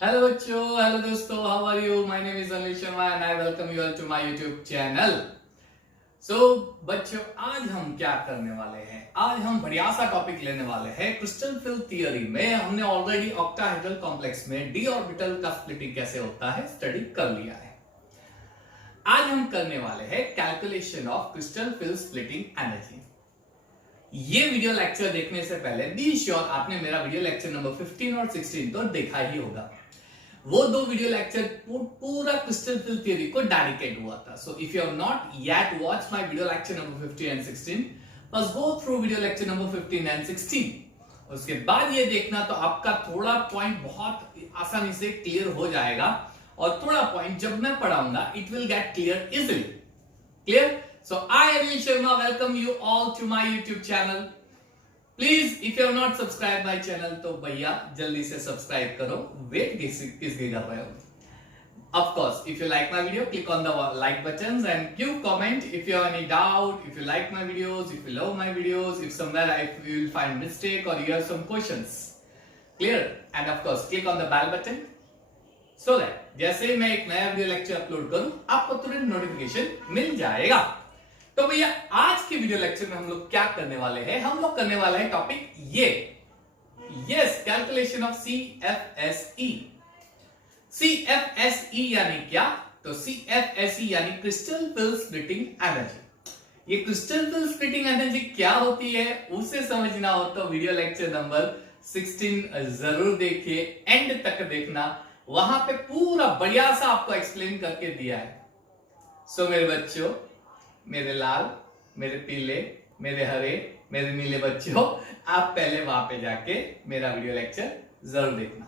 Hello बच्चों, hello दोस्तों, how are you? My name is Anil Sharma and I welcome you all to my YouTube channel. So बच्चों, आज हम क्या करने वाले हैं? आज हम बढ़िया सा टॉपिक लेने वाले हैं। क्रिस्टल फील्ड थ्योरी में हमने ऑलरेडी ऑक्टाहेड्रल कॉम्प्लेक्स में डी ऑर्बिटल का स्प्लिटिंग कैसे होता है स्टडी कर लिया है। आज हम करने वाले हैं calculation of crystal field splitting energy. ये वीडियो लेक्चर देखने से पहले बी श्योर आपने मेरा वीडियो लेक्चर नंबर 15 और 16 तो देखा ही होगा। वो दो वीडियो लेक्चर पूरा क्रिस्टल फील्ड थ्योरी को डेडिकेट हुआ था। So if you have not yet watch my video lecture number 15 and 16, बस go through video lecture number 15 and 16। उसके बाद ये देखना तो आपका थोड़ा पॉइंट बहुत आसानी से क्लियर हो जाएगा और थोड़ा पॉइंट जब मैं पढ़ाऊंगा it will get clear easily. Clear? So I, Anil Sharma, welcome you all to my YouTube channel. Please, if you have not subscribed my channel, तो भैया जल्दी से सब्सक्राइब करो। वेट किसके कर रहे हो? Of course, if you like my video, click on the like buttons and give comment if you have any doubt, if you like my videos, if you love my videos, if somewhere if you will find mistake or you have some questions. Clear? And of course, click on the bell button so that जैसे मैं एक नया video lecture upload करूं आपको तुरंत notification मिल जाएगा। तो भैया आज के वीडियो लेक्चर में हम लोग क्या करने वाले हैं? हम लोग करने वाले हैं topic yes calculation of CFSE। CFSE यानी क्या? तो CFSE यानी क्रिस्टल फील्ड स्प्लिटिंग एनर्जी। ये क्रिस्टल फील्ड स्प्लिटिंग एनर्जी क्या होती है उसे समझना हो तो वीडियो लेक्चर नंबर 16 जरूर देखिए, एंड तक देखना। वहां पे पूरा बढ़िया सा आपको एक्सप्लेन करके दिया है। सो मेरे बच्चों, मेरे लाल, मेरे पीले, मेरे हरे, मेरे नीले बच्चों, आप पहले वहां पे जाके मेरा वीडियो लेक्चर जरूर देखना।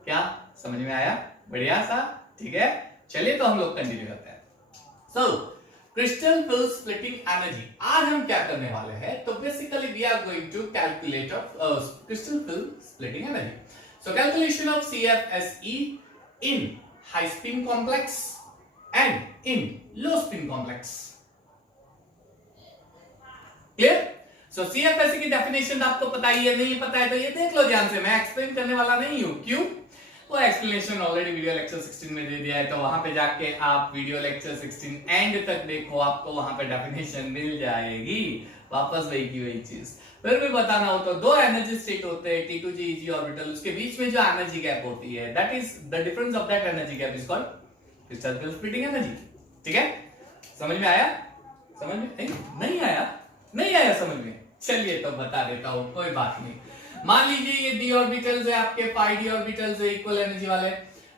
क्या समझ में आया? बढ़िया सा, ठीक है। चलिए तो हम लोग कंटिन्यू करते हैं। So crystal field splitting energy आज हम क्या करने वाले हैं? तो basically we are going to calculate of crystal field splitting energy. So calculation of CFSE in high spin complex and in low spin complex. Clear? So CFSE की definition आपको पता ही है, नहीं पता है तो ये देख लो ध्यान से, मैं एक्सप्लेन करने वाला नहीं हूं। क्यों? वो एक्सप्लेनेशन ऑलरेडी वीडियो लेक्चर 16 में दे दिया है, तो वहां पे जाके आप वीडियो लेक्चर 16 एंड तक देखो, आपको वहां पे डेफिनेशन मिल जाएगी। वापस वही की वही चीज। फिर भी बताना हो तो दो एनर्जी स्टेट होते हैं T2G EG ऑर्बिटल, उसके बीच में जो एनर्जी गैप होती है that is the difference of that energy gap is called crystal field splitting energy. ठीक है? समझ में आया? समझ में नहीं आया? नहीं आया समझ में? चलिए तो बता देता हूं, कोई बात नहीं। मान लीजिए ये d ऑर्बिटल्स है आपके, पाई d ऑर्बिटल्स है इक्वल एनर्जी वाले।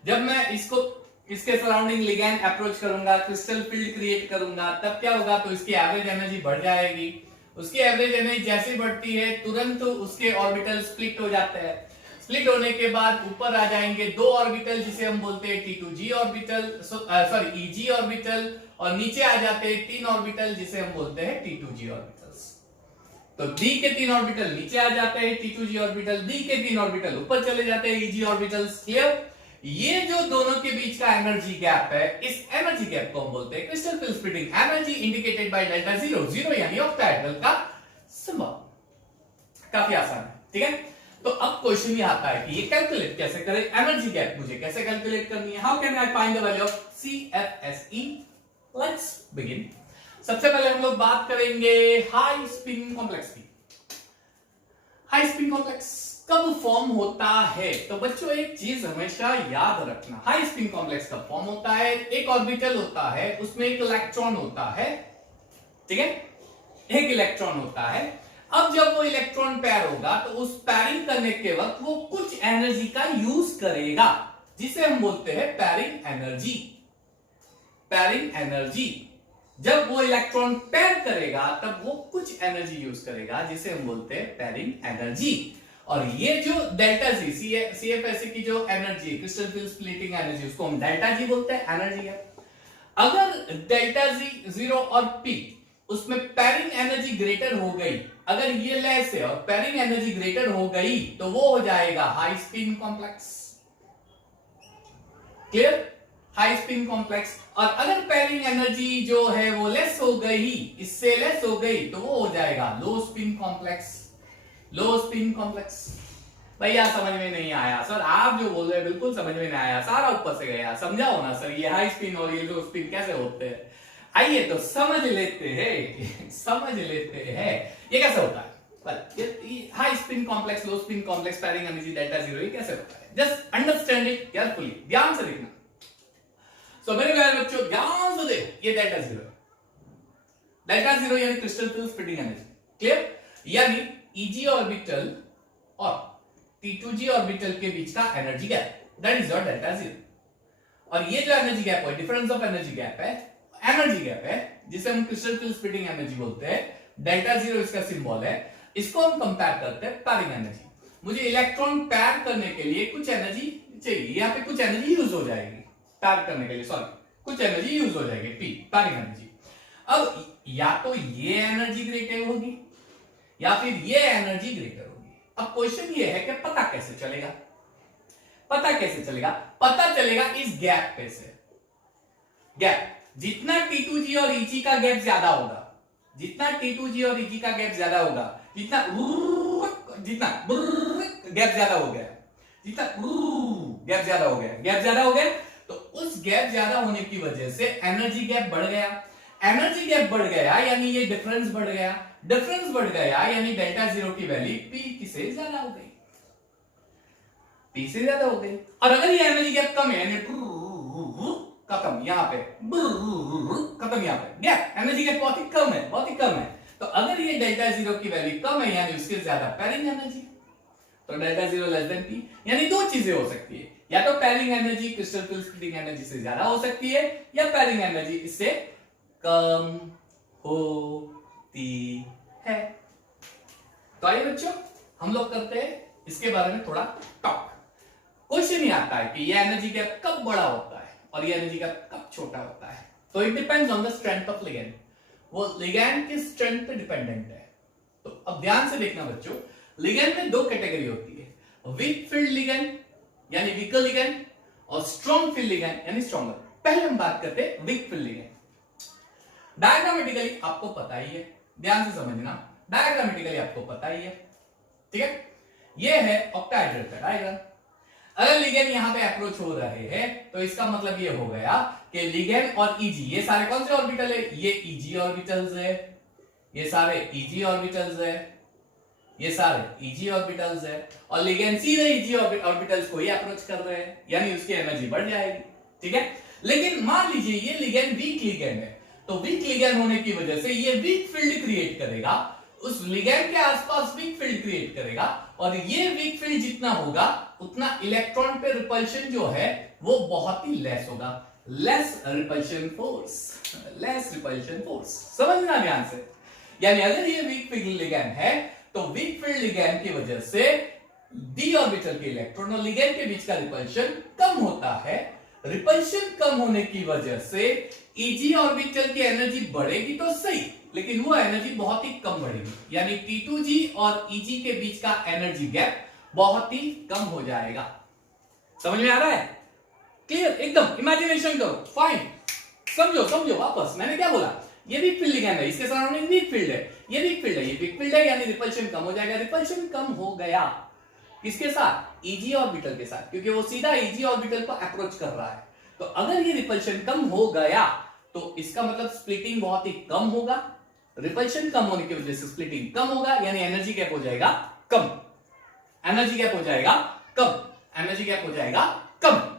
जब मैं इसको इसके सराउंडिंग लिगैंड अप्रोच करूंगा, क्रिस्टल फील्ड क्रिएट करूंगा, तब क्या होगा? तो इसकी एवरेज एनर्जी बढ़ जाएगी। उसकी एवरेज एनर्जी जैसे बढ़ती है तुरंत उसके ऑर्बिटल स्प्लिट हो जाते हैं। स्प्लिट होने के बाद ऊपर आ जाएंगे दो ऑर्बिटल जिसे हम बोलते हैं T2G orbital, sorry EG orbital, और नीचे आ जाते हैं तीन ऑर्बिटल जिसे हम बोलते हैं T2G ऑर्बिटल्स। तो D के तीन ऑर्बिटल नीचे आ जाते हैं T2G ऑर्बिटल, D के तीन ऑर्बिटल ऊपर चले जाते हैं EG ऑर्बिटल्स। क्लियर? ये जो दोनों के बीच का एनर्जी गैप है, इस एनर्जी गैप को हम बोलते हैं crystal field splitting energy, indicated by delta zero. Zero यानी ऑक्टाहेड्रल का सिंबल। काफी आसान है, ठीक है। तो अब क्वेश्चन ये आता है कि ये कैलकुलेट कैसे करें? एनर्जी गैप मुझे कैसे कैलकुलेट करनी है? How can I find the value of CFSE? Let's begin. सबसे पहले हम लोग बात करेंगे हाई स्पिन कॉम्प्लेक्स की। हाई स्पिन कॉम्प्लेक्स कब फॉर्म होता है? तो बच्चों एक चीज हमेशा याद रखना, हाई स्पिन कॉम्प्लेक्स कब फॉर्म होता है? एक ऑर्बिटल होता है, उसमें एक इलेक्ट्रॉन होता है, ठीक है, एक इलेक्ट्रॉन होता है। अब जब वो इलेक्ट्रॉन पेयर होगा तो उस पेयरिंग करने के वक्त वो कुछ एनर्जी का यूज करेगा जिसे हम बोलते हैं पेयरिंग एनर्जी। पेयरिंग एनर्जी, जब वो इलेक्ट्रॉन पेयर करेगा तब वो कुछ एनर्जी यूज करेगा जिसे हम बोलते हैं पेयरिंग एनर्जी। और ये जो डेल्टा जी CFSE की जो energy crystal field splitting energy, उसको हम डेल्टा जी बोलते हैं, एनर्जी है। अगर डेल्टा जी जीरो और P उसमें पेयरिंग एनर्जी ग्रेटर हो गई, अगर ये लेस है और पेयरिंग एनर्जी ग्रेटर हो गई तो वो हो जाएगा high spin complex. Clear? High spin complex. और अगर पेयरिंग एनर्जी जो है वो लेस हो गई, इससे लेस हो गई, तो वो हो जाएगा लो स्पिन कॉम्प्लेक्स। लो स्पिन कॉम्प्लेक्स। भैया समझ में नहीं आया सर, आप जो बोल रहे हैं बिल्कुल समझ में नहीं आया, सारा ऊपर से गया, समझाओ ना सर, ये हाई स्पिन और ये लो स्पिन कैसे होते हैं। आइए तो समझ लेते हैं समझ लेते हैं ये कैसे होता है। हाई स्पिन कॉम्प्लेक्स, लो spin complex, pairing energy delta zero, ये कैसे होता है, जस्ट अंडरस्टैंड इट केयरफुली, ध्यान से देखना। सो मेरे प्यारे बच्चों ध्यान से देखो, ये डेल्टा जीरो है, डेल्टा जीरो यानी crystal field splitting energy, clear, यानी ईजी ऑर्बिटल और T2G ऑर्बिटल के बीच का energy gap, that is your delta zero. और ये जो एनर्जी गैप है, डिफरेंस ऑफ एनर्जी गैप है, एनर्जी गैप है, जिसे हम क्रिस्टल फिल्ड स्प्लिटिंग एनर्जी बोलते हैं, डेल्टा जीरो इसका सिंबल है। इसको हम कंपेयर करते हैं पैरिंग एनर्जी। मुझे इलेक्ट्रॉन पैर करने के लिए कुछ एनर्जी चाहिए, यहाँ पे कुछ एनर्जी यूज हो जाएगी पैर करने के लिए, सॉरी कुछ एनर्जी यूज हो जाएगी, पी पैरिंग एनर्जी। अब या तो ये एनर्जी ग्रेटर होगी या फिर ये एनर्जी ग्रेटर होगी। अब क्वेश्चन ये है कि पता कैसे चलेगा, पता कैसे चलेगा, पता चलेगा इस गैप पे से। गैप जितना T2G और EG का गैप ज्यादा होगा, जितना T2G और EG का गैप ज्यादा होगा, जितना जितना गैप ज्यादा हो गया, जितना गैप ज्यादा हो गया, गैप ज्यादा हो गया, तो उस गैप ज्यादा होने की वजह से एनर्जी गैप बढ़ गया। एनर्जी गैप बढ़ गया यानी ये डिफरेंस बढ़ गया, डिफरेंस बढ़ गया यानी डेल्टा जीरो की वैल्यू P से ज्यादा हो गई, P से ज्यादा हो गई। और अगर ये एनर्जी गैप कम है यानी खत्म, यहां पे खत्म, यहां पे गैप एनर्जी गैप बहुत ही कम है, बहुत ही कम है। तो अगर ये डेल्टा जीरो की वैल्यू कम है यानी उसके ज्यादा पैरिंग एनर्जी, तो delta zero less than P, यानी दो चीजें हो सकती है, या तो pairing energy crystal field splitting energy से ज्यादा हो सकती है, या पैरिंग एनर्जी इससे कम होती है। तो आइए बच्चों हम लोग करते हैं इसके बारे में थोड़ा टॉक। क्वेश्चन ये आता है कि ये एनर्जी गैप कब बड़ा होता है और ये एनर्जी गैप कब छोटा होता है। तो it depends on the strength of ligand, वो लिगैंड की स्ट्रेंथ पे डिपेंडेंट है। तो अब ध्यान से देखना बच्चों, लिगैंड में दो कैटेगरी होती है, वीक फील्ड लिगैंड यानी वीकर लिगैंड और स्ट्रॉन्ग फील्ड लिगैंड यानी स्ट्रॉन्गर। पहले हम बात करते हैं वीक फील्ड लिगैंड। डायग्रामेटिकली आपको पता ही है, ध्यान से समझना, डायग्रामेटिकली आपको पता ही है, ठीक है। ये है ऑक्टाहेड्रल का डायग्राम। अगर लिगैंड यहां पे अप्रोच हो रहे हैं तो इसका मतलब ये हो गया कि लिगैंड और ईजी, ये सारे कौन से ऑर्बिटल है, ये ईजी ऑर्बिटल्स है, ये सारे ईजी ऑर्बिटल्स है, ये सारे ईजी ऑर्बिटल्स है, और लिगैंड सीधे ईजी ऑर्बिटल्स को ही अप्रोच कर रहे हैं, यानी उसकी एनर्जी बढ़ जाएगी, ठीक है। लेकिन मान लीजिए ये लिगैंड वीक लिगैंड है, तो वीक लिगैंड होने की वजह से ये वीक फील्ड क्रिएट करेगा, उस लिगैंड के आसपास वीक फील्ड क्रिएट करेगा, और ये वीक फील्ड जितना होगा उतना इलेक्ट्रॉन पे रिपल्शन जो है वो बहुत ही लेस होगा, less repulsion force, less repulsion force, समझना ध्यान से। यानी अगर ये वीक फील्ड लिगैंड है तो वीक फील्ड लिगैंड की वजह से डी ऑर्बिटल के इलेक्ट्रॉन और लिगैंड के बीच का रिपल्शन कम होता है। रिपल्शन कम होने की वजह से ईजी ऑर्बिटल की एनर्जी बढ़ेगी तो सही, लेकिन वो एनर्जी बहुत ही कम बढ़ेगी, यानी T2G और EG के बीच का एनर्जी गैप बहुत ही कम हो जाएगा। समझ में आ रहा है, क्लियर, एकदम इमेजिनेशन करो, फाइन, समझो समझो वापस, मैंने क्या बोला, ये वीक फील्ड लिगैंड है, इसके सराउंडिंग वीक फील्ड है, ये वीक फील्ड है, ये वीक फील्ड है, यानी रिपल्शन कम हो जाएगा। रिपल्शन कम हो गया किसके साथ, ईजी ऑर्बिटल के साथ, क्योंकि वो सीधा ईजी ऑर्बिटल को अप्रोच कर रहा है। तो अगर ये रिपल्शन कम हो गया तो इसका मतलब स्प्लिटिंग बहुत ही कम होगा, रिपल्शन कम होने की वजह से स्प्लिटिंग कम होगा, यानी एनर्जी गैप हो जाएगा कम, एनर्जी गैप हो जाएगा कम, एनर्जी गैप हो जाएगा कम।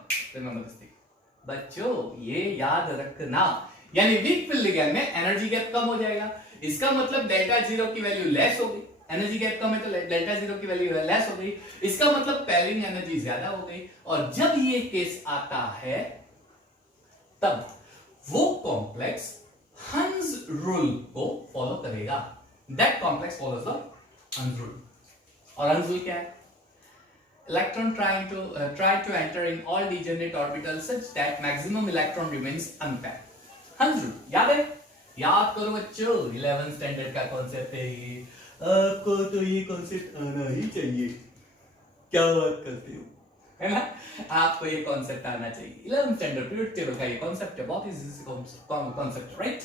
बच्चों ये याद रखना, यानी वीक फील्ड लिगैंड में एनर्जी गैप कम हो जाएगा, इसका मतलब डेल्टा जीरो की वैल्यू लेस होगी, एनर्जी गैप कम है तो डेल्टा जीरो की वैल्यू लेस हो गई, इसका मतलब पैरिंग एनर्जी ज्यादा हो गई। और जब ये केस आता है तब वो कॉम्प्लेक्स हंस रूल को फॉलो करेगा, दैट कॉम्प्लेक्स फॉलोज द हंस रूल। और हंस रूल क्या है, electron try to enter in all degenerate orbitals such that maximum electron remains unpaired। हंस रूल याद है, याद करो बच्चों, 11th स्टैंडर्ड का कॉन्सेप्ट है ये, आपको तो ये कॉन्सेप्ट आना ही चाहिए, क्या बात करते हो, है ना, आपको ये कॉन्सेप्ट आना चाहिए। 11th स्टैंडर्ड पीरियड टेबल का ये कॉन्सेप्ट है, बहुत इजी कॉन्सेप्ट, राइट।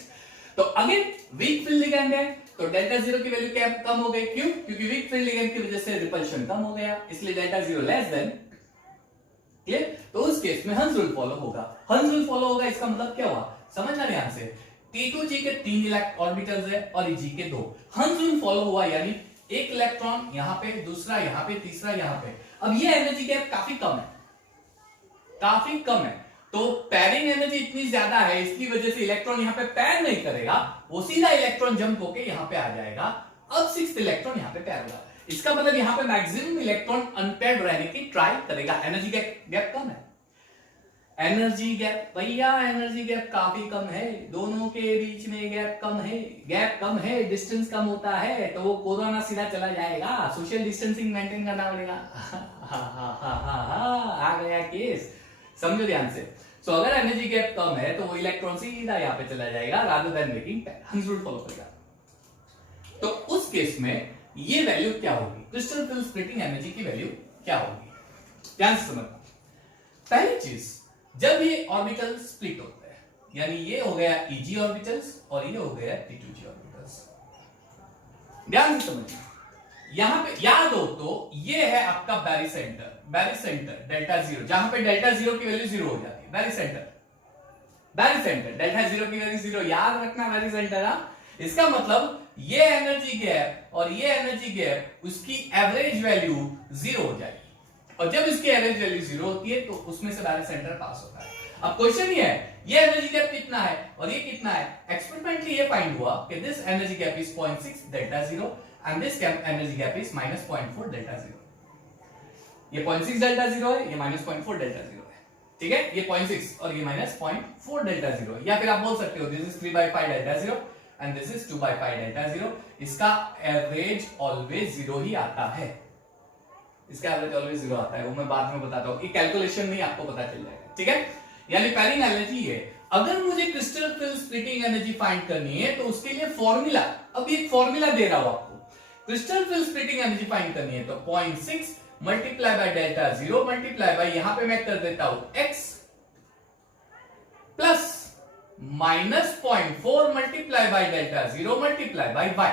तो अगेन वीक फील्ड लिगेंड है तो डेल्टा जीरो की वैल्यू क्या कम हो गई, क्यों? क्योंकि वीक फील्ड लिगेंड की वजह से रिपल्शन कम हो गया, इसलिए delta zero less than. Clear? तो उस केस में हंस रूल फॉलो होगा। हंस रूल फॉलो होगा इसका मतलब क्या हुआ, समझना ध्यान से। T2G के 3 इलेक्ट्रॉन ऑर्बिटल्स है और G के 2। हंस रूल फॉलो हुआ, यानी एक इलेक्ट्रॉन यहां पे, दूसरा यहां पे, तीसरा यहां पे। अब ये एनर्जी गैप काफी कम है, काफी कम है, तो पैरिंग एनर्जी इतनी ज्यादा है, इसकी वजह से इलेक्ट्रॉन यहां पे पैर नहीं करेगा, वो सीधा इलेक्ट्रॉन जंप होके यहां पे आ जाएगा। अब 6th इलेक्ट्रॉन यहां पे पैर होगा, इसका मतलब यहां पे मैक्सिमम इलेक्ट्रॉन अनपेयर्ड रहने की ट्राई करेगा। एनर्जी गैप कम है, एनर्जी गैप भैया, एनर्जी गैप काफी कम है, दोनों के बीच में गैप कम है, गैप कम है, डिस्टेंस कम होता है, तो वो कोरोना सीधा चला जाएगा, सोशल डिस्टेंसिंग मेंटेन करना पड़ेगा। आ गया केस, समझो ध्यान से। सो अगर एनर्जी गैप कम है तो वो इलेक्ट्रॉन सीधा यहाँ पे चला जाएगा रादर देन मेकिंग हंस रूल फॉलो करेगा। तो उस केस में ये वैल्यू क्या होगी, क्रिस्टल फिल्म स्प्लिटिंग एनर्जी की वैल्यू क्या होगी, ध्यान से समझना। पहली चीज, जब ये ऑर्बिटल स्प्लिट होते हैं, यानी ये हो गया Eg ऑर्बिटल्स और ये हो गया T2G ऑर्बिटल्स, ध्यान से समझना। यहां पे याद हो तो ये है आपका बैरी सेंटर डेल्टा जीरो, जहां पे डेल्टा जीरो की वैल्यू जीरो हो जाती है। बैरी सेंटर डेल्टा जीरो की वैल्यू जीरो, याद रखना बैरी सेंटर। इसका मतलब ये एनर्जी गैप और ये एनर्जी गैप, उसकी एवरेज वैल्यू जीरो हो जाएगी, और जब इसकी एवरेज वैल्यू जीरो होती है तो उसमें से बैरी सेंटर पास होता है। अब क्वेश्चन ये है, ये एनर्जी गैप कितना है और ये कितना है। एक्सपेरिमेंटली ये फाइंड हुआ कि this energy gap is 0.6 delta zero and this energy gap is minus 0.4 delta zero. ये 0.6 डेल्टा जीरो है, ये minus 0.4 डेल्टा जीरो है, ठीक है। ये 0.6 और ये minus 0.4 डेल्टा जीरो, या फिर आप बोल सकते हो this is 3/5 delta zero and this is 2/5 delta zero. इसका एवरेज ऑलवेज जीरो ही आता है, इसका एवरेज ऑलवेज जीरो आता है, वो मैं बाद में बताता हूं, ये कैलकुलेशन में आपको पता चल जाएगा, ठीक है। यानी पैरिंग एनर्जी है। अगर मुझे crystal film splitting energy find करनी है तो उसके लिए फॉर्मूला, अभी एक फॉर्मूला दे रहा हूं आपको। Crystal film splitting energy find करनी है तो 0.6 multiply by delta zero multiply by, यहां पे मैं कर देता हूं x plus minus 0.4 multiply by delta zero multiply by y।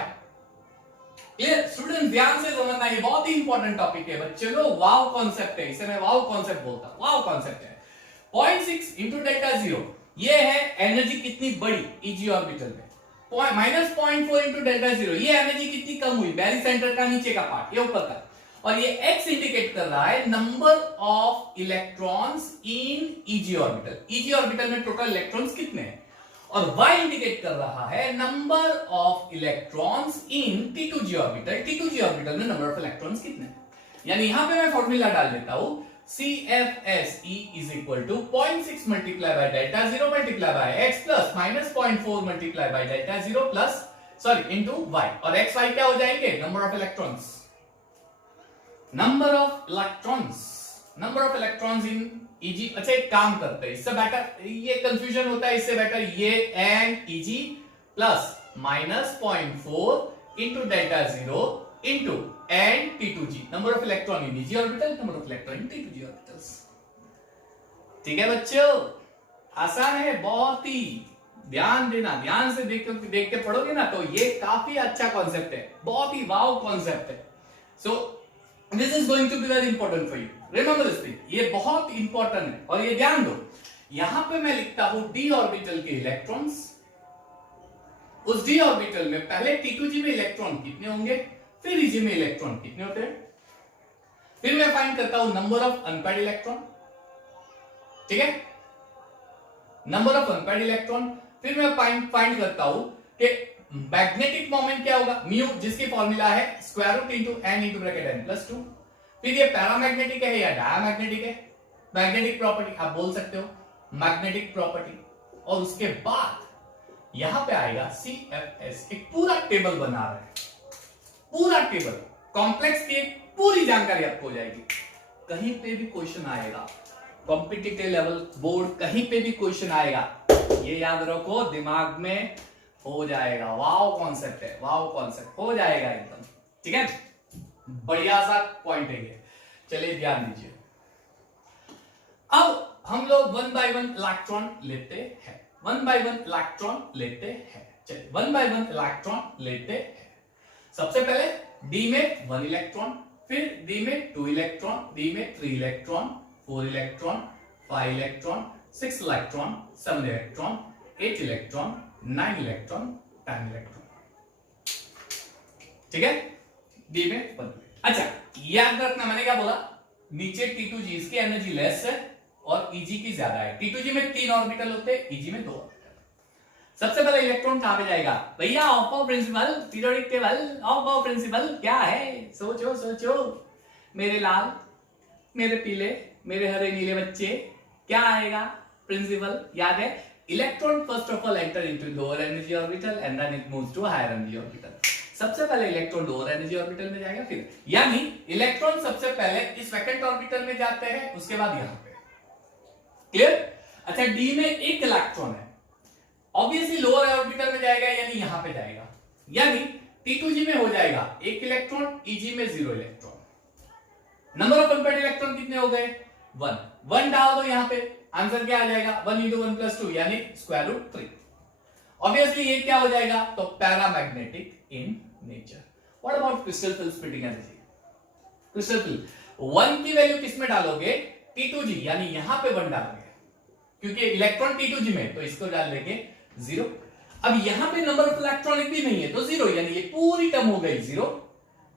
Clear student, ध्यान से समझना, ये बहुत ही इंपॉर्टेंट टॉपिक है बच्चे लोग, वाव कॉन्सेप्ट है, इसे मैं वाव कॉन्सेप्ट बोलता हूं, वाव कॉन्सेप्ट है। 0.6 इंटू डेल्टा जीरो, ये है एनर्जी कितनी बड़ी Eg ऑर्बिटल में, माइनस 0.4 इंटू डेल्टा जीरो, ये एनर्जी कितनी कम हुई, बैरी सेंटर का नीचे का पार्ट, ये ऊपर का, और ये x इंडिकेट कर रहा है number of electrons in Eg orbital. Eg orbital में टोटल इलेक्ट्रॉन्स कितने हैं, और y इंडिकेट कर रहा है number of electrons in T2G orbital. T2G orbital में नंबर ऑफ इलेक्ट्रॉन्स कितने हैं, यानी यहां पे मैं फॉर्मूला डाल देता हूं, CFSE is equal to 0.6 multiplied by delta 0 multiplied by x plus minus 0.4 multiplied by delta 0 plus into y, और xy क्या हो जाएंगे, number of electrons, number of electrons in Eg। अच्छा एक काम करते हैं, इससे बेटर, ये कंफ्यूजन होता है, इससे बेटर ये n Eg plus minus 0.4 into delta zero into and T2G, number of electron in Eg orbital, number of electron in T2G orbitals. ठीक है बच्चों, आसान है बहुत ही, ध्यान देना, ध्यान से देख के पढ़ोगे ना तो ये काफी अच्छा कॉन्सेप्ट है, बहुत ही वाव कॉन्सेप्ट है। So this is going to be very important for you, remember this thing, ये बहुत इंपॉर्टेंट है। और ये ध्यान दो, यहां पे मैं लिखता हूं d ऑर्बिटल के इलेक्ट्रॉन्स, उस d ऑर्बिटल में पहले T2G में इलेक्ट्रॉन कितने होंगे, फिर Eg में इलेक्ट्रॉन कितने होते हैं, फिर मैं फाइंड करता हूं नंबर ऑफ अनपेयर्ड इलेक्ट्रॉन, ठीक है, नंबर ऑफ अनपेयर्ड इलेक्ट्रॉन, फिर मैं फाइंड करता हूं कि मैग्नेटिक मोमेंट क्या होगा, म्यू, जिसकी फॉर्मूला है square root into n into bracket n plus 2। फिर ये पैरामैग्नेटिक है या डायमैग्नेटिक है, मैग्नेटिक प्रॉपर्टी आप बोल सकते हो, मैग्नेटिक प्रॉपर्टी, और उसके बाद यहां पे आएगा CFS, एक पूरा टेबल बना रहा है, पूरा टेबल, कॉम्प्लेक्स की एक पूरी जानकारी आपको हो जाएगी। कहीं पे भी क्वेश्चन आएगा, कॉम्पिटिटिव लेवल बोर्ड कहीं पे भी क्वेश्चन आएगा, ये याद रखो, दिमाग में हो जाएगा, वाव कॉन्सेप्ट है, वाव कॉन्सेप्ट हो जाएगा एकदम, ठीक है, बढ़िया सा पॉइंट है ये। चलिए ध्यान दीजिए, अब हम लोग 1 by 1 इलेक्ट्रॉन लेते हैं, 1 by 1 इलेक्ट्रॉन लेते हैं। चलिए 1 by 1 इलेक्ट्रॉन लेते हैं। सबसे पहले डी में 1 इलेक्ट्रॉन, फिर डी में 2 इलेक्ट्रॉन, डी में 3 electron, 4 electron, 5 electron, 6 electron, 7 electron, 8 electron, 9 electron, 10 electron. ठीक है, डी में 1। अच्छा याद रखना मैंने क्या बोला, नीचे T2G इसकी एनर्जी लेस है और Eg की ज्यादा है। T2G में 3 ऑर्बिटल होते हैं, Eg में 2 ऑर्बिटल। सबसे पहले इलेक्ट्रॉन कहां पे जाएगा भैया, Aufbau principle, periodic table Aufbau principle क्या है, सोचो सोचो मेरे लाल, मेरे पीले, मेरे हरे नीले बच्चे, क्या आएगा प्रिंसिपल, याद है, electron first of all enter into lower energy orbital and then it moves to higher energy orbital. सबसे पहले इलेक्ट्रॉन लोअर एनर्जी ऑर्बिटल में जाएगा, फिर यानी इलेक्ट्रॉन सबसे पहले इस वैकेंट ऑर्बिटल में जाते हैं, उसके बाद यहां पे। क्लियर? अच्छा डी में 1 इलेक्ट्रॉन है, ऑब्वियसली लोअर ऑर्बिटल में जाएगा यानी यहां पे जाएगा, यानी T2G में हो जाएगा 1 इलेक्ट्रॉन, Eg में 0 electron. Number of unpaired electron कितने हो गए 1 डाल दो यहां पे, आंसर क्या आ जाएगा 1 × 1 + 2 यानी √3। ऑब्वियसली ये क्या हो जाएगा, तो paramagnetic in nature. What about crystal film splitting energy, crystal film 1 की वैल्यू किस में डालोगे, T2G यानी यहां पे 1 डालोगे क्योंकि इलेक्ट्रॉन T2G में, तो इसको डाल देंगे 0। अब यहां पे नंबर ऑफ इलेक्ट्रॉन भी नहीं है तो 0, यानी ये पूरी टर्म हो गई 0,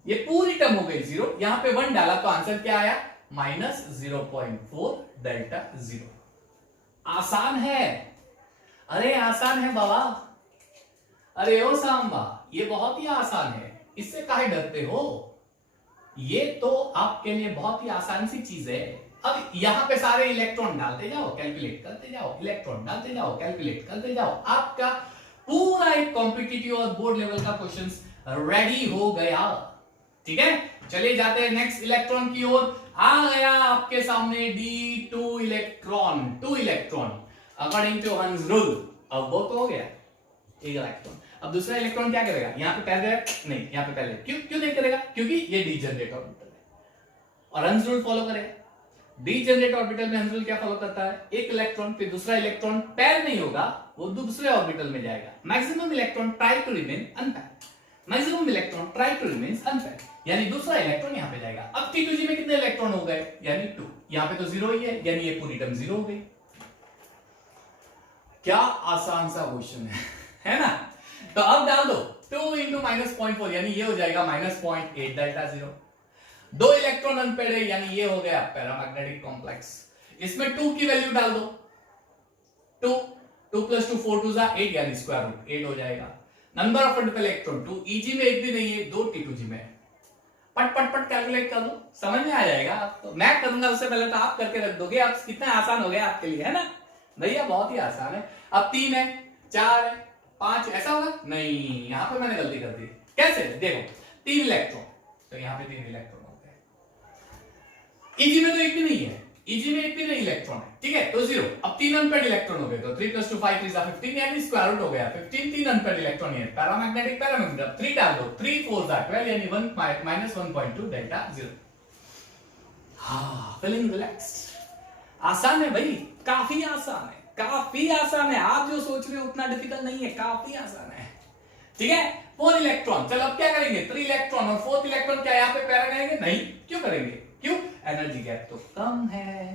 ये पूरी टर्म हो गई 0, यहां पे 1 डाला तो आंसर क्या आया -0.4 डेल्टा 0। आसान है, अरे आसान है बाबा, अरे ओ सांबा ये बहुत ही आसान है, इससे काहे डरते हो, ये तो आपके लिए बहुत ही आसान सी चीज है। अब यहां पे सारे इलेक्ट्रॉन डालते जाओ, कैलकुलेट करते जाओ, इलेक्ट्रॉन डालते जाओ, कैलकुलेट करते जाओ, आपका पूरा एक कॉम्पिटिटिव और बोर्ड लेवल का क्वेश्चंस रेडी हो गया। ठीक है, चलिए जाते हैं नेक्स्ट इलेक्ट्रॉन की ओर। आ गया आपके सामने D2 electron, 2 electron according to Hund's rule. अब वो तो हो गया 1 इलेक्ट्रॉन। अब दूसरा इलेक्ट्रॉन क्या करेगा, यहां पे पहले नहीं, यहां पे पहले क्यों नहीं करेगा, क्योंकि ये डीजनरेट ऑर्बिटल है और हंस रूल फॉलो करेगा। डीजनरेट ऑर्बिटल में हंस रूल क्या फॉलो करता है, 1 इलेक्ट्रॉन फिर दूसरा इलेक्ट्रॉन पैर नहीं होगा, वो दूसरे ऑर्बिटल में जाएगा। Maximum electron try to remain unpaired, maximum electron try to remain unpaired, यानी दूसरा इलेक्ट्रॉन यहां पे जाएगा। अब T2G में कितने इलेक्ट्रॉन हो गए, यानी 2, यहां पे तो 0 ही है, यानी ये पूरी टर्म 0 हो गई। क्या आसान सा क्वेश्चन है ना। तो अब डाल दो 2 × -0.4 यानी ये हो जाएगा -0.8 डेल्टा 0। 2 इलेक्ट्रॉन अनपेयर्ड है यानी ये हो गया पैरामैग्नेटिक कॉम्प्लेक्स। इसमें 2 की वैल्यू डाल दो, 2 + 2 4 2 8 यानी √8 हो जाएगा। Number of unpaired electron 2 Eg में 1 भी नहीं है, 2 T2G में। पट पट पट कैलकुलेट कर लो, समझ में आ जाएगा। तो मैं करूंगा उससे पहले तो आप करके रख दोगे, आप कितना आसान हो गया आपके लिए, है ना भैया, बहुत ही आसान है। अब 3 है, 4 है, 5 ऐसा होगा नहीं, यहां पे मैंने गलती कर दी। कैसे, देखो 3 इलेक्ट्रॉन, तो यहां पे 3 इलेक्ट्रॉन हो गए। Eg में तो 1 भी नहीं है, Eg में 1 भी नहीं इलेक्ट्रॉन है, ठीक है, तो 0। अब 3 अनपेयर्ड इलेक्ट्रॉन हो गए, तो 3 + 2 5 3 15 यानी स्क्वायर रूट हो गया 15। 3 अनपेयर्ड इलेक्ट्रॉन है, पैरामैग्नेटिक पैरामैग्नेटिक 3 डाल दो, 3 4 12 यानी 1 -1.2 डेल्टा 0। हाँ, फीलिंग रिलैक्स्ड। आसान है भाई, काफी आसान है, काफी आसान है। आप जो सोच रहे हो उतना डिफिकल्ट नहीं है, काफी आसान है। ठीक है, 4 इलेक्ट्रॉन, चलो अब क्या करेंगे, 3 इलेक्ट्रॉन और 4th इलेक्ट्रॉन क्या यहां पे पैरा करेंगे, नहीं, क्यों करेंगे, क्यों, एनर्जी गैप तो कम है,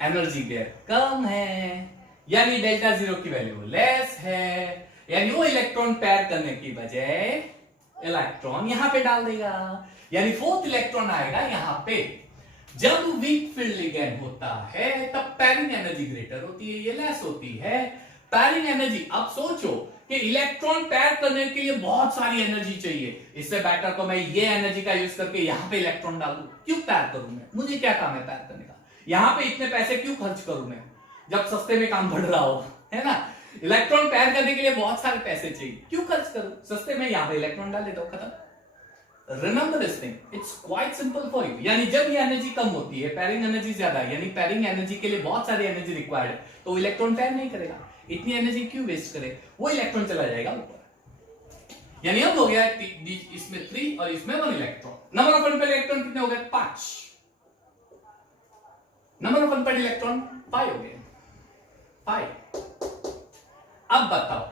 एनर्जी गैप कम है, यानी डेल्टा 0 की वैल्यू लेस है, यानी वो इलेक्ट्रॉन पैर करने की बजाय इलेक्ट्रॉन यहां पे डाल देगा, यानी 4th इलेक्ट्रॉन आएगा यहां पे। जब वीक फील्ड लिगेंड होता है तब पैरिंग एनर्जी ग्रेटर होती है, ये लेस होती है। पैरिंग एनर्जी, अब सोचो कि इलेक्ट्रॉन पैर करने के लिए बहुत सारी एनर्जी चाहिए, इससे बेटर तो मैं ये एनर्जी का यूज करके यहां पे इलेक्ट्रॉन डाल दूं। क्यों पैर करूं मैं, मुझे क्या काम है पैर करने का, यहां पे इतने पैसे क्यों खर्च करूं मैं, जब सस्ते में काम बढ़ रहा हो, है ना। इलेक्ट्रॉन पैर करने के लिए बहुत सारे पैसे चाहिए, क्यों खर्च करूं, सस्ते में यहां पे इलेक्ट्रॉन डाल देता हूं, खत्म। Remember this thing, it's quite simple for you। यानी जब ये एनर्जी कम होती है, पैरिंग एनर्जी ज्यादा है, यानी पैरिंग एनर्जी के लिए बहुत सारी एनर्जी रिक्वायर्ड है, तो इलेक्ट्रॉन पैर नहीं करेगा, इतनी एनर्जी क्यों वेस्ट करे, वो इलेक्ट्रॉन चला जाएगा ऊपर। यानी अब हो गया इसमें 3 और इसमें 1 electron. Number of unpaired electron कितने हो गए, 5। नंबर ऑफ अनपेयर्ड इलेक्ट्रॉन 5 हो गए, 5। अब बताओ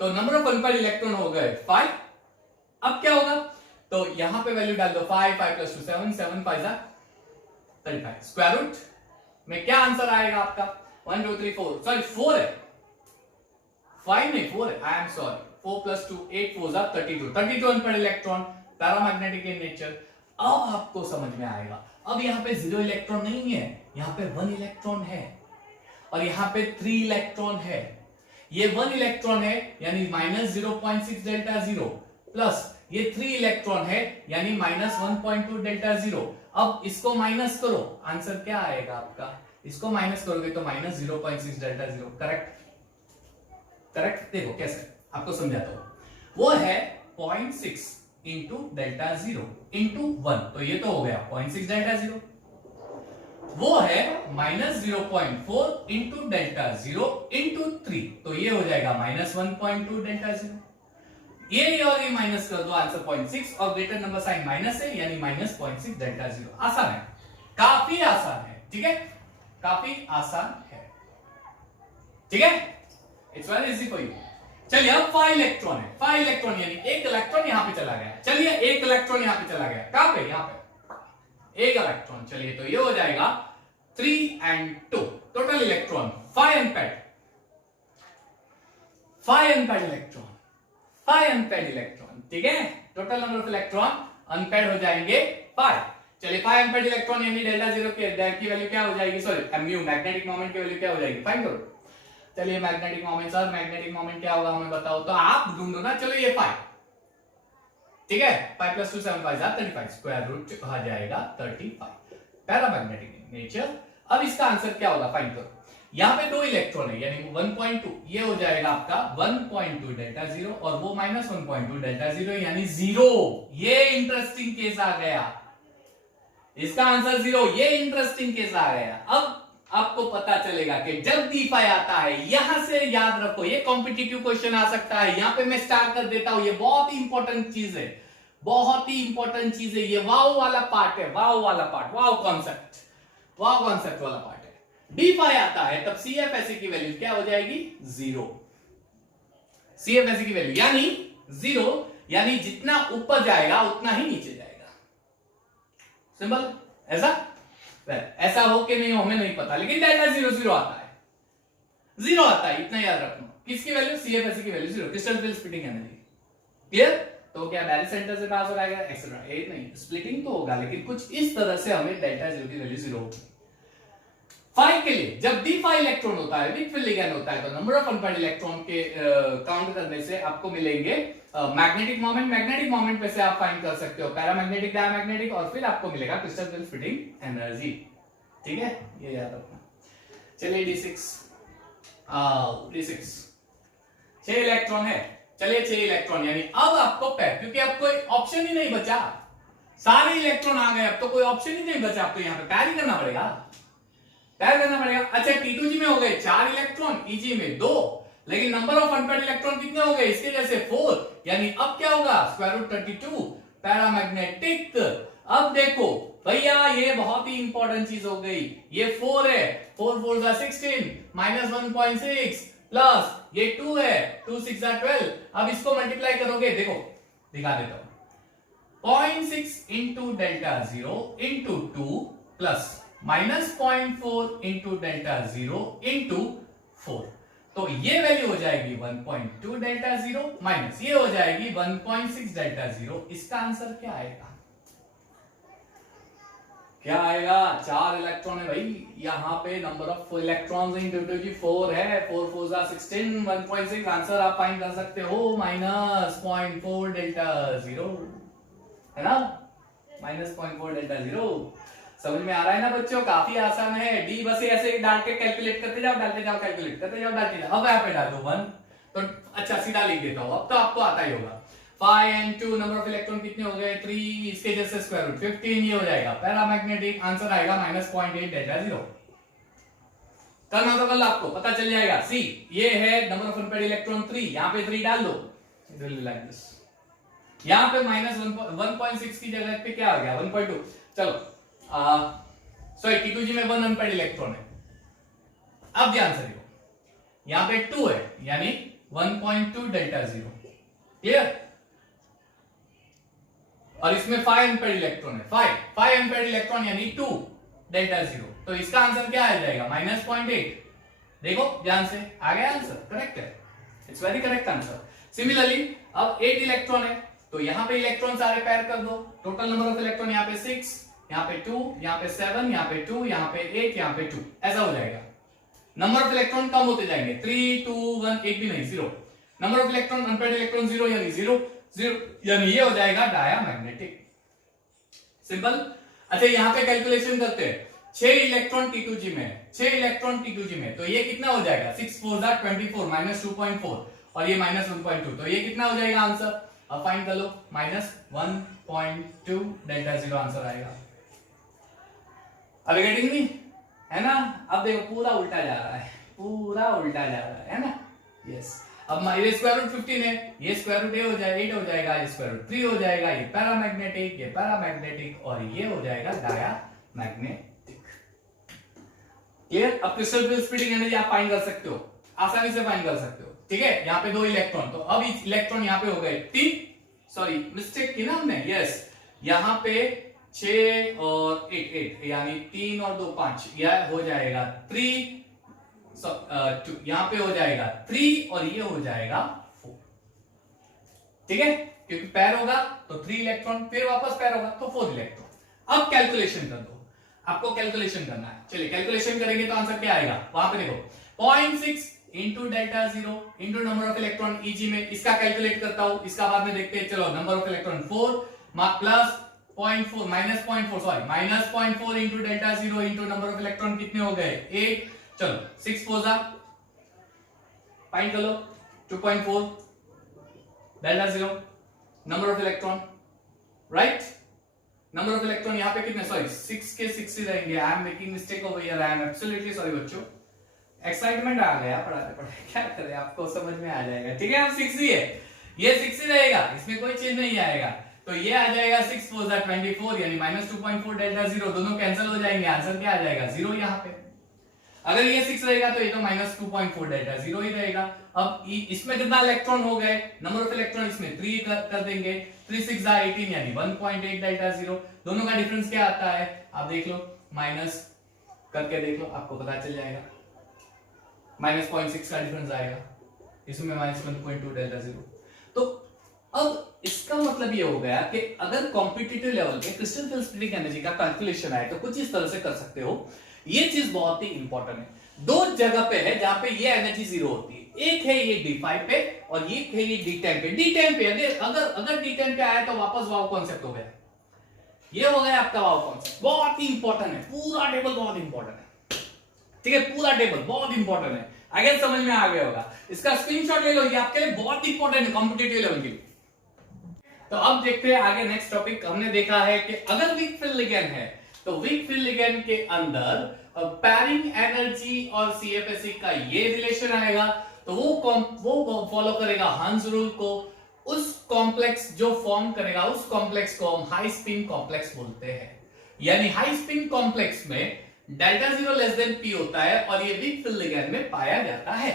तो नंबर ऑफ अनपेयर्ड इलेक्ट्रॉन हो गए 5। अब क्या होगा, तो यहां पे वैल्यू डाल दो 5, 5 + 2 7, 7 5 जा 35। स्क्वायर रूट में क्या आंसर आएगा आपका 1 2 3 4, सॉरी 4 है, 5 नहीं 4 है, आई एम सॉरी। 4 + 2 8 4 जा 32, 32 unpaired electron paramagnetic in nature. अब आपको समझ में आएगा, अब यहाँ पे 0 इलेक्ट्रॉन नहीं है, यहाँ पे 1 इलेक्ट्रॉन है और यहाँ पे 3 इलेक्ट्रॉन है। ये 1 इलेक्ट्रॉन है यानी -0.6 डेल्टा 0 प्लस ये 3 इलेक्ट्रॉन है यानी -1.2 डेल्टा 0। अब इसको माइनस करो, आंसर क्या आएगा आपका, इसको माइनस करोगे तो -0.6 डेल्टा 0। Correct, correct. देखो कैसे, आपको समझाता हूं। वो है 0.6 इंटू डेल्टा 0 इंटू 1, तो ये तो हो गया 0.6 डेल्टा 0। वो है -0.4 इंटू डेल्टा 0 इंटू 3, तो ये हो जाएगा -1.2 डेल्टा 0। ये और ये माइनस कर दो, आंसर 0.6 और ग्रेटर नंबर साइन माइनस है यानी -0.6 डेल्टा 0। आसान है, काफी आसान है, ठीक है, काफी आसान है, ठीक है, it's very easy for you. चलिए अब 5 इलेक्ट्रॉन है, 5 इलेक्ट्रॉन यानी एक इलेक्ट्रॉन यहां पे चला गया। चलिए एक इलेक्ट्रॉन यहां पे चला गया, कहां पे, यहां पे एक इलेक्ट्रॉन। चलिए तो ये हो जाएगा 3 and 2, total electron 5 unpaired, 5 unpaired electron, 5 unpaired electron, ठीक है। Total number of electron unpaired हो जाएंगे 5। चलिए 5 अनपेयर्ड इलेक्ट्रॉन यानी डेल्टा 0 की वैल्यू क्या हो जाएगी, सॉरी म्यू मैग्नेटिक मोमेंट की वैल्यू क्या हो जाएगी, फाइंड करो। चलिए magnetic moment, sir magnetic moment क्या होगा हमें बताओ, तो आप ढूंढो ना। चलो ये 5, ठीक है, 5 + 2 7 5 35, स्क्वायर रूट आ जाएगा 35, पैरामैग्नेटिक नेचर। अब इसका आंसर क्या होगा, फाइंड करो। यहां पे 2 इलेक्ट्रॉन है यानी 1.2, ये हो जाएगा आपका 1.2 डेल्टा 0 और वो -1.2 डेल्टा 0 यानी 0। ये इंटरेस्टिंग केस आ गया, इसका आंसर 0, ये इंटरेस्टिंग केस आ गया। अब आपको पता चलेगा कि जब d5 आता है, यहां से याद रखो ये कॉम्पिटिटिव क्वेश्चन आ सकता है। यहां पे मैं स्टार्ट कर देता हूं, ये बहुत ही इंपॉर्टेंट चीज है, बहुत ही इंपॉर्टेंट चीज है। ये वाव वाला पार्ट है, वाव वाला पार्ट, वाव कॉन्सेप्ट, वाव कॉन्सेप्ट वाला पार्ट है। d5 आता है तब CFSE की वैल्यू क्या हो जाएगी, 0। CFSE की वैल्यू यानी 0, यानी जितना ऊपर जाएगा उतना ही नीचे जाएगा। सिंपल, ऐसा हो कि नहीं हो हमें नहीं पता, लेकिन डेल्टा 0 0 आता है, 0 आता है, इतना याद रखना। किसकी वैल्यू, CFSE की value 0, crystal field splitting energy. Clear, तो क्या डायरेक्ट सेंटर से ट्रांसफर आएगा एक्सेट्रा, ये नहीं, स्प्लिटिंग तो होगा लेकिन कुछ इस तरह से हमें डेल्टा 0 की वैल्यू 0 होगी। 5 के लिए जब d5 इलेक्ट्रॉन होता है, वीक फील्ड लिगैंड होता है, तो नंबर ऑफ अनपेयर्ड इलेक्ट्रॉन के काउंट करने से आपको मिलेंगे मैग्नेटिक मोमेंट। मैग्नेटिक मोमेंट पे से आप फाइंड कर सकते हो पैरामैग्नेटिक, डायमैग्नेटिक, और फिर आपको मिलेगा क्रिस्टल फिल्ड स्प्लिटिंग एनर्जी, ठीक है, ये याद रखना। चलिए d6, d6 6 इलेक्ट्रॉन है। चलिए 6 इलेक्ट्रॉन यानी अब आपको पैर, क्योंकि अब कोई ऑप्शन ही नहीं बचा, सारे इलेक्ट्रॉन आ गए, अब तो कोई ऑप्शन ही नहीं बचा, अब तो यहाँ पे पैर ही करना पड़ेगा, पैर करना पड़ेगा। अच्छा T2G में हो गए 4 इलेक्ट्रॉन, EG में 2, लेकिन नंबर ऑफ अनपेयर्ड इलेक्ट्रॉन कितने हो गए, इसके जैसे 4, यानी अब क्या होगा, स्क्वायर रूट 32 पैरामैग्नेटिक। अब देखो भैया ये बहुत ही इंपॉर्टेंट चीज हो गई, ये 4 है, 4 4 जा 16 -1.6 प्लस ये 2 है, 2 6 जा 12। अब इसको मल्टीप्लाई करोगे, देखो दिखा देता हूं, 0.6 into delta 0 into 2 plus -0.4 into delta 0 into 4, तो ये वैल्यू हो जाएगी 1.2 डेल्टा 0 माइनस ये हो जाएगी 1.6 डेल्टा 0। इसका आंसर क्या आएगा, क्या आएगा, 4 इलेक्ट्रॉन है भाई, यहाँ पे number of electrons in T2G 4 है, 4 4 जा 16, 1.6 आंसर आप फाइंड कर सकते हो, -0.4 डेल्टा 0 है ना, -0.4 डेल्टा 0। समझ में आ रहा है ना बच्चों, काफी आसान है। डी बस ऐसे डाल के कैलकुलेट करते जाओ, डालते जाओ, कैलकुलेट करते जाओ, डालते जाओ। अब यहाँ पे डाल दो 1, तो अच्छा सीधा लिख देता हूं, अब तो आपको आता ही होगा। 5 and 2 नंबर ऑफ इलेक्ट्रॉन कितने हो गए, 3, इसके जैसे स्क्वायर रूट 15, ये हो जाएगा पैरामैग्नेटिक, आंसर आएगा -0.8 डेल्टा 0। करना तो कल आपको पता चल जाएगा। सी ये है नंबर ऑफ अनपेयर्ड इलेक्ट्रॉन 3, यहाँ पे 3 डाल दो, यहाँ पे -1.6 की जगह पे क्या आ गया 1.2। चलो सॉरी T2G में 1 अनपेयर्ड इलेक्ट्रॉन है। अब ध्यान से देखो, यहाँ पे 2 है यानी 1.2 डेल्टा जीरो। क्लियर? और इसमें 5 एम्पेयर इलेक्ट्रॉन है, 5 एम्पेयर इलेक्ट्रॉन यानी 2 डेल्टा जीरो। तो इसका आंसर क्या आ जाएगा? -0.8। देखो ध्यान से, आ गया आंसर, करेक्ट है, it's very correct answer. Similarly अब 8 इलेक्ट्रॉन है, तो यहां पे इलेक्ट्रॉन सारे पैर कर दो। टोटल नंबर ऑफ इलेक्ट्रॉन यहाँ पे 6, यहाँ पे 2, यहाँ पे 7, यहाँ पे 2, यहाँ पे 8, यहाँ पे 2, ऐसा हो जाएगा। नंबर ऑफ इलेक्ट्रॉन कम होते जाएंगे, 3, 2, 1, एक भी नहीं, 0। Number of electron unpaired electron 0 यानी 0 यानी ये हो जाएगा डायामैग्नेटिक। सिंपल। अच्छा यहां पे कैलकुलेशन करते हैं, 6 इलेक्ट्रॉन T2G में, 6 इलेक्ट्रॉन T2G में, तो ये कितना हो जाएगा? 6 4 24 -2.4 और ये -1.2, तो ये कितना हो जाएगा आंसर? अब फाइंड कर लो, -1.2 डेल्टा जीरो आंसर आएगा। अब गेटिंग मी है ना? अब देखो पूरा उल्टा जा रहा है, पूरा उल्टा जा रहा है ना? यस। अब ये स्क्वायर रूट 15 है, ये स्क्वायर रूट 8 हो जाएगा, ये स्क्वायर रूट 3 हो जाएगा, ये पैरामैग्नेटिक, ये पैरामैग्नेटिक और ये हो जाएगा डायामैग्नेटिक। क्लियर? अब क्रिस्टल फिल्ड स्प्लिटिंग एनर्जी आप फाइंड कर सकते हो, आसानी से फाइंड कर सकते हो। ठीक है, यहाँ पे 2 इलेक्ट्रॉन, तो अब इलेक्ट्रॉन यहाँ पे हो गए 3, सॉरी मिस्टेक की ना हमने, यस, यहाँ पे 6 और 8 यानी 3 और 2 5, यह हो जाएगा 3, यहां पे हो जाएगा 3 और ये हो जाएगा 4। ठीक है, क्योंकि पैर होगा तो 3 इलेक्ट्रॉन, फिर वापस पैर होगा तो 4 इलेक्ट्रॉन। अब कैलकुलेशन कर दो, आपको कैलकुलेशन करना है। चलिए कैलकुलेशन करेंगे तो आंसर क्या आएगा? वहां पे देखो 0.6 into delta zero into number of electron Eg में, इसका कैलकुलेट करता हूं, इसका बाद में देखते हैं। चलो number of electron 4 plus 0.4 -0.4 sorry -0.4 into delta zero into number of electron कितने हो गए? 8। चलो 6 4 फाइंड कर लो, 2.4 delta zero number of electron, right? Number of electron यहाँ पे कितने? सॉरी 6 के 6 ही रहेंगे। I am making mistake over here, I am absolutely sorry बच्चों, एक्साइटमेंट आ गया पढ़ाते पढ़ाते, क्या करें, आपको समझ में आ जाएगा। ठीक है, अब 6 ही है, ये 6 ही रहेगा, इसमें कोई चेंज नहीं आएगा। तो ये आ जाएगा 6 4 24 यानी -2.4 डेल्टा जीरो, दोनों कैंसिल हो जाएंगे, आंसर क्या आ जाएगा? 0 यहाँ पे। अगर ये 6 रहेगा तो ये तो -2.4 डेल्टा जीरो ही रहेगा। अब इसमें कितना इलेक्ट्रॉन हो गए? नंबर ऑफ इलेक्ट्रॉन इसमें 3 कर देंगे, 3 6 18 यानी 1.8 डेल्टा जीरो। दोनों का डिफरेंस क्या आता है आप देख लो, माइनस करके देख लो, आपको पता चल जाएगा। -0.6 का डिफरेंस आएगा, इसमें -1.2 डेल्टा जीरो। तो अब इसका मतलब ये हो गया कि अगर कॉम्पिटिटिव लेवल पे क्रिस्टल फिल्ड स्प्लिटिंग एनर्जी का कैलकुलेशन आए तो कुछ इस तरह से कर सकते हो। ये चीज बहुत ही इंपॉर्टेंट है। 2 जगह पे है जहां पे ये एनर्जी 0 होती है, एक है ये D5 पे और ये है ये D10 पे। D10 पे अगर D10 पे आया तो वापस वाव कॉन्सेप्ट हो गया, ये हो गया आपका वाव कॉन्सेप्ट। बहुत ही इंपॉर्टेंट है, पूरा टेबल बहुत इंपॉर्टेंट है। ठीक है, पूरा टेबल बहुत इंपॉर्टेंट है, अगर समझ में आ गया होगा। इसका स्क्रीनशॉट ले लो, ये आपके लिए बहुत इंपॉर्टेंट है कॉम्पिटिटिव लेवल के लिए। तो अब देखते हैं आगे नेक्स्ट टॉपिक। हमने देखा है कि अगर वीक फील्ड लिगेंड है तो वीक फील्ड लिगेंड के अंदर पैरिंग एनर्जी और CFSE का ये रिलेशन आएगा, तो वो फॉलो करेगा हंस रूल को। उस कॉम्प्लेक्स जो फॉर्म करेगा उस कॉम्प्लेक्स को हम हाई स्पिन कॉम्प्लेक्स बोलते हैं। यानी हाई स्पिन कॉम्प्लेक्स में delta zero less than P होता है और ये वीक फील्ड लिगेंड में पाया जाता है।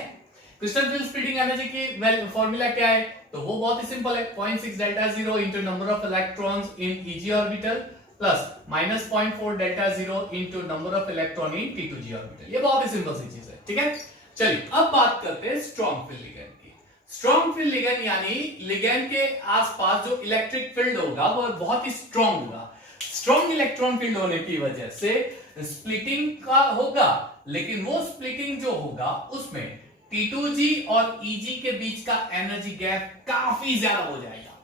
क्रिस्टल फील्ड स्प्लिटिंग एनर्जी की फॉर्मूला क्या है? तो वो बहुत ही सिंपल है, 0.6 delta zero into number of electrons in Eg orbital plus -0.4 delta zero into number of electron in T2G orbital. ये बहुत ही सिंपल सी चीज है। ठीक है, चलिए अब बात करते हैं स्ट्रॉन्ग फील्ड लिगेंड की। स्ट्रॉन्ग फील्ड लिगेंड यानी लिगेंड के आसपास जो इलेक्ट्रिक फील्ड होगा वो बहुत ही स्ट्रॉन्ग होगा। स्ट्रॉन्ग इलेक्ट्रॉन फील्ड होने की वजह से स्प्लिटिंग का होगा, लेकिन वो स्प्लिटिंग जो होगा उसमें T2G और Eg के बीच का एनर्जी गैप काफी ज्यादा हो जाएगा।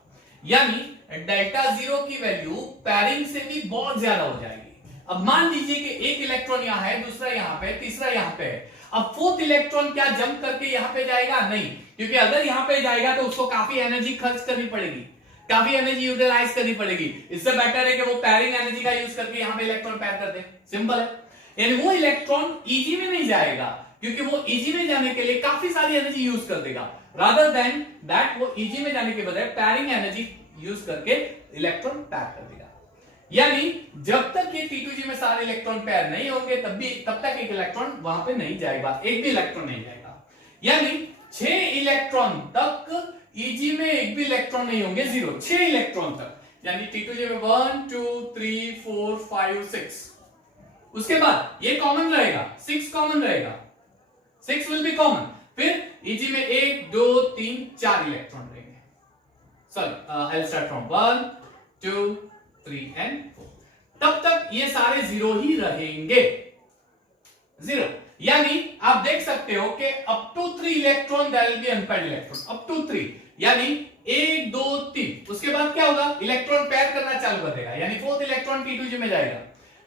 यानी डेल्टा जीरो की वैल्यू पैरिंग से भी बहुत ज्यादा हो जाएगी। अब मान लीजिए कि एक इलेक्ट्रॉन यहां है, दूसरा यहां पे, तीसरा यहां पे है। अब फोर्थ इलेक्ट्रॉन क्या जंप करके यहां पे जाएगा? नहीं, क्योंकि अगर यहां पे जाएगा तो उसको काफी एनर्जी खर्च करनी पड़ेगी, काफी एनर्जी यूटिलाइज करनी पड़ेगी। इससे बेटर है कि वो पैरिंग एनर्जी का यूज करके यहां पे इलेक्ट्रॉन पैर कर दे। सिंपल है। यानी वो इलेक्ट्रॉन Eg में नहीं जाएगा, क्योंकि वो Eg में जाने के लिए काफी सारी एनर्जी यूज कर देगा। रादर देन दैट वो Eg में जाने के बजाय पैरिंग एनर्जी यूज करके इलेक्ट्रॉन पैर कर देगा। यानी जब तक ये T2G में सारे इलेक्ट्रॉन पैर नहीं होंगे तब तक एक इलेक्ट्रॉन वहां पे नहीं जाएगा, एक भी इलेक्ट्रॉन नहीं जाएगा। यानी 6 इलेक्ट्रॉन तक Eg में एक भी इलेक्ट्रॉन नहीं होंगे, 0, 6 इलेक्ट्रॉन तक, यानी T2J में 1 2 3 4 5 6। उसके बाद ये कॉमन रहेगा, 6 कॉमन रहेगा, 6 विल बी कॉमन। फिर Eg में 1 2 3 4 इलेक्ट्रॉन रहेंगे। Sorry, I'll start from 1 2 3 and 4। तब तक ये सारे 0 ही रहेंगे, 0। यानी आप देख सकते हो कि up to 3 electron there will be unpaired electron, up to 3, यानी 1 2 3। उसके बाद क्या होगा, इलेक्ट्रॉन पेयर करना चालू कर देगा, यानी फोर्थ इलेक्ट्रॉन T2J में जाएगा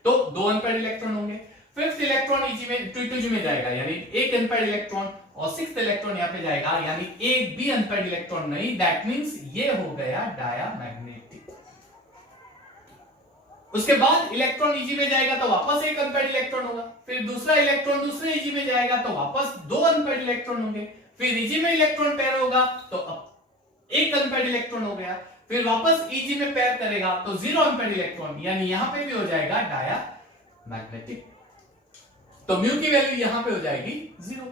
तो 2 अनपेयर्ड इलेक्ट्रॉन होंगे। फिफ्थ इलेक्ट्रॉन Eg में T2J में जाएगा, यानी 1 अनपेयर्ड इलेक्ट्रॉन, और सिक्स्थ इलेक्ट्रॉन यहां पे जाएगा, यानी एक भी अनपेयर्ड इलेक्ट्रॉन नहीं। दैट मींस ये हो गया डायामैग्नेटिक। उसके बाद इलेक्ट्रॉन Eg में जाएगा तो वापस एक अनपेयर्ड इलेक्ट्रॉन होगा, फिर दूसरा इलेक्ट्रॉन दूसरे Eg में जाएगा तो वापस 2 अनपेयर्ड इलेक्ट्रॉन होंगे, फिर Eg में इलेक्ट्रॉन पेयर होगा तो अब एक अनपेयर्ड इलेक्ट्रॉन हो गया, फिर वापस Eg में पेयर करेगा तो 0 अनपेयर्ड इलेक्ट्रॉन, यानी यहां पे भी हो जाएगा डायामैग्नेटिक। तो म्यू की वैल्यू यहां पे हो जाएगी 0।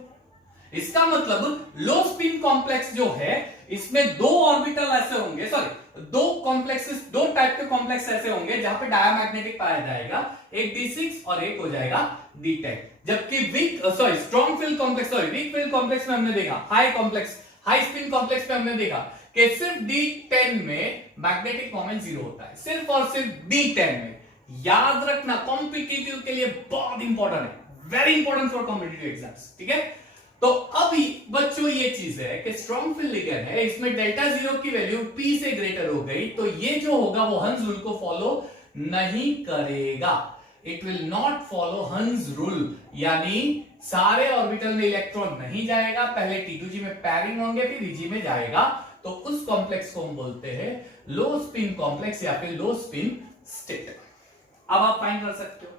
इसका मतलब लो स्पिन कॉम्प्लेक्स जो है, इसमें 2 ऑर्बिटल ऐसे होंगे, सॉरी 2 टाइप के कॉम्प्लेक्स ऐसे होंगे जहां पे डायामैग्नेटिक पाया जाएगा, एक D6 और एक हो जाएगा D10। जबकि strong field complex, sorry weak field complex में हमने देखा, हाई स्पिन कॉम्प्लेक्स में हमने देखा कि सिर्फ D10 में मैग्नेटिक मोमेंट 0 होता है, सिर्फ और सिर्फ D10 में। याद रखना, कॉम्पिटिटिव के लिए बहुत इंपॉर्टेंट है, very important for competitive exams, ठीक है। तो अब बच्चों ये चीज है कि स्ट्रॉन्ग फील्ड लिगेंड है, इसमें डेल्टा 0 की वैल्यू P से ग्रेटर हो गई, तो ये जो होगा वो हंस रूल को फॉलो नहीं करेगा। इट विल नॉट फॉलो हंस रूल, यानी सारे ऑर्बिटल में इलेक्ट्रॉन नहीं जाएगा, पहले T2J में पैरिंग होंगे, फिर Eg में जाएगा, तो उस कॉम्प्लेक्स को हम बोलते हैं लो स्पिन कॉम्प्लेक्स या फिर लो स्पिन स्टेट। अब आप फाइंड कर सकते हो,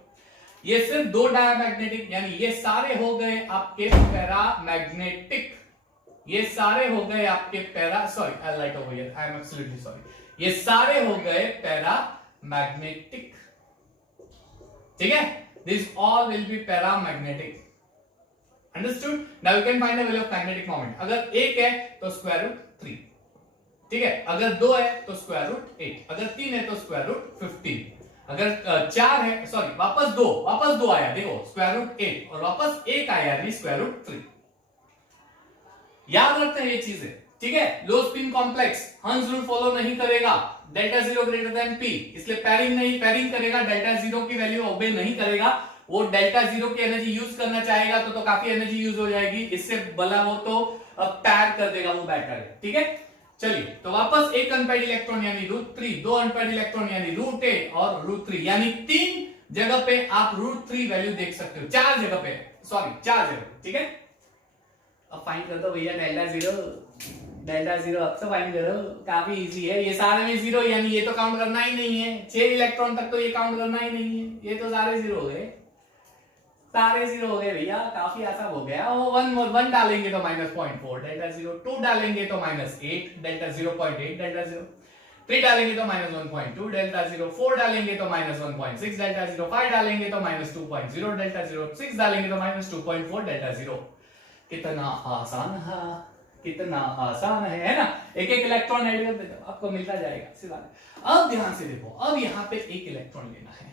ये सिर्फ 2 डायामैग्नेटिक, यानी ये सारे हो गए आपके पैरामैग्नेटिक, ये सारे हो गए आपके sorry I light over here, I am absolutely sorry, ये सारे हो गए पैरामैग्नेटिक, ठीक है। This all will be paramagnetic, understood. Now you can find the value of magnetic moment. अगर 1 है तो स्क्वायर रूट 3, ठीक है, अगर 2 है तो स्क्वायर रूट 8, अगर 3 है तो स्क्वायर रूट 15, अगर 4 है, सॉरी वापस 2 आया, देखो स्क्वायर रूट 8, और वापस 1 आया, यानी स्क्वायर रूट 3। याद रखते हैं ये चीजें, ठीक है। लो स्पिन कॉम्प्लेक्स हंस रूल फॉलो नहीं करेगा, डेल्टा 0 ग्रेटर देन P, इसलिए पैरिंग करेगा, डेल्टा 0 की वैल्यू ओबे नहीं करेगा। वो डेल्टा 0 की एनर्जी यूज करना चाहेगा तो काफी एनर्जी यूज हो जाएगी, इससे भला वो तो पैर कर देगा, वो बेटर है, ठीक है। चलिए, तो वापस एक अनपेयर्ड इलेक्ट्रॉन यानी √3, 2 अनपेयर्ड इलेक्ट्रॉन यानी √8 और √3, यानी 3 जगह पे आप √3 वैल्यू देख सकते हो, 4 जगह पे, सॉरी 4 जगह, ठीक है। अब फाइंड कर दो भैया डेल्टा 0 अब तो फाइंड करो, काफी इजी है। ये सारे में 0, यानी ये तो काउंट करना ही नहीं है, 6 इलेक्ट्रॉन तक तो ये काउंट करना ही नहीं है, ये तो सारे 0 हो गए, सारे 0 हो गए भैया, काफी आसान हो गया। वो 1 डालेंगे तो -0.4 डेल्टा 0, 2 डालेंगे तो -8 डेल्टा 0.8 डेल्टा 0, 3 डालेंगे तो -1.2 डेल्टा 0, 4 डालेंगे तो -1.6 डेल्टा 0, 5 डालेंगे तो -2.0 डेल्टा 0, 6 डालेंगे तो -2.4 डेल्टा 0। कितना आसान है, कितना आसान है ना। एक इलेक्ट्रॉन ऐड कर देते हो, आपको मिलता जाएगा, सीधा। अब ध्यान से देखो, अब यहाँ पे एक इलेक्ट्रॉन लेना है,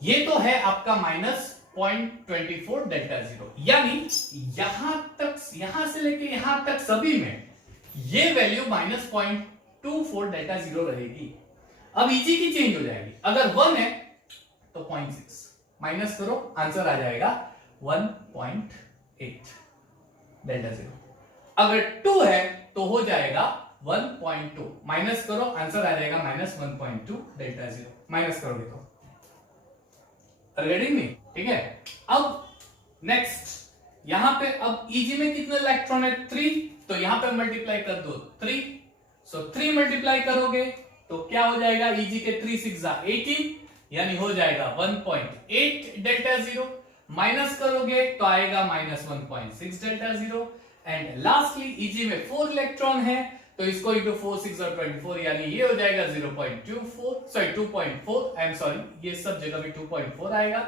ये तो है आपका -0.24 डेल्टा 0, यानी यहां से लेके यहां तक सभी में ये वैल्यू -0.24 डेल्टा 0 रहेगी। अब Eg की चेंज हो जाएगी, अगर 1 है तो 0.6 माइनस करो, आंसर आ जाएगा 1.8 डेल्टा 0। अगर 2 है तो हो जाएगा 1.2, माइनस करो, आंसर आ जाएगा -1.2 डेल्टा 0, माइनस करोगे तो गेटिंग मी, ठीक है। अब नेक्स्ट यहां पे अब Eg में कितने इलेक्ट्रॉन है, 3, तो यहां पे मल्टीप्लाई कर दो 3, सो 3 मल्टीप्लाई करोगे तो क्या हो जाएगा, Eg के 3 6 18, यानी हो जाएगा 1.8 डेल्टा 0, माइनस करोगे तो आएगा -1.6 डेल्टा 0, एंड लास्टली Eg में 4 इलेक्ट्रॉन है तो इसको इंटू 4 6 और 24, यानी ये हो जाएगा 0.24, सॉरी 2.4, आई एम सॉरी, ये सब जगह पे 2.4 आएगा,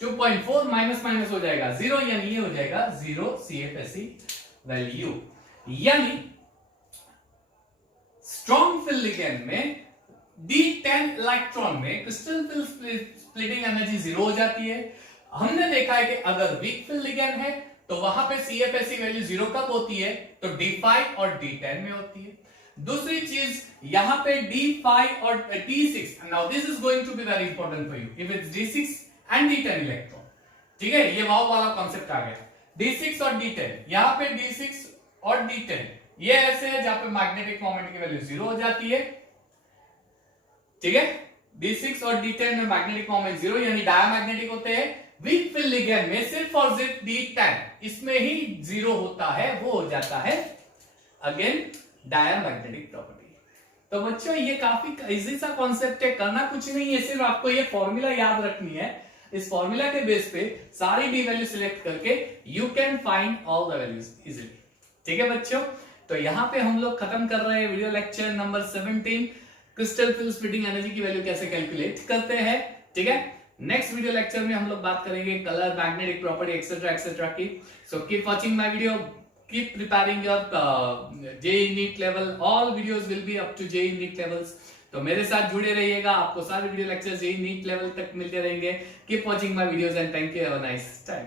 2.4 माइनस माइनस हो जाएगा 0, यानी ये हो जाएगा 0 CFSE वैल्यू। यानी स्ट्रॉन्ग फील्ड लिगेंड में D10 इलेक्ट्रॉन में क्रिस्टल फील्ड स्प्लिटिंग एनर्जी 0 हो जाती है। हमने देखा है कि अगर वीक फील्ड लिगेंड है तो वहां पे CFS की वैल्यू 0 कब होती है, तो D5 और D10 में होती है। दूसरी चीज यहां पे D5 और D6, now this is going to be very important for you, if it's D6 and D10 electron, ठीक है, ये वाव वाला कॉन्सेप्ट आ गया। D6 और D10, यहां पे D6 और D10 ये ऐसे है जहां पे मैग्नेटिक मोमेंट की वैल्यू 0 हो जाती है, ठीक है। D6 और D10 में मैग्नेटिक मोमेंट 0 यानी डायमैग्नेटिक होते हैं। वीक फील्ड लिगेंड में सिर्फ और सिर्फ D10 इसमें ही 0 होता है, वो हो जाता है अगेन डायमैग्नेटिक प्रॉपर्टी। तो बच्चों ये काफी इजी सा कॉन्सेप्ट है, करना कुछ नहीं है, सिर्फ आपको ये फॉर्मूला याद रखनी है। इस फॉर्मूला के बेस पे सारी डी वैल्यू सिलेक्ट करके you can find all the values easily, ठीक है बच्चों। तो यहां पे हम लोग खत्म कर रहे हैं video lecture number 17, crystal field splitting energy की वैल्यू कैसे कैलकुलेट करते हैं, ठीक है। नेक्स्ट वीडियो लेक्चर में हम लोग बात करेंगे colour, magnetic property etcetera etcetera की। So keep watching my video, keep preparing your JEE NEET level, all videos will be up to JEE NEET levels. तो मेरे साथ जुड़े रहिएगा, आपको सारे video lecture JEE NEET level तक मिलते रहेंगे। Keep watching my videos and thank you, have a nice time.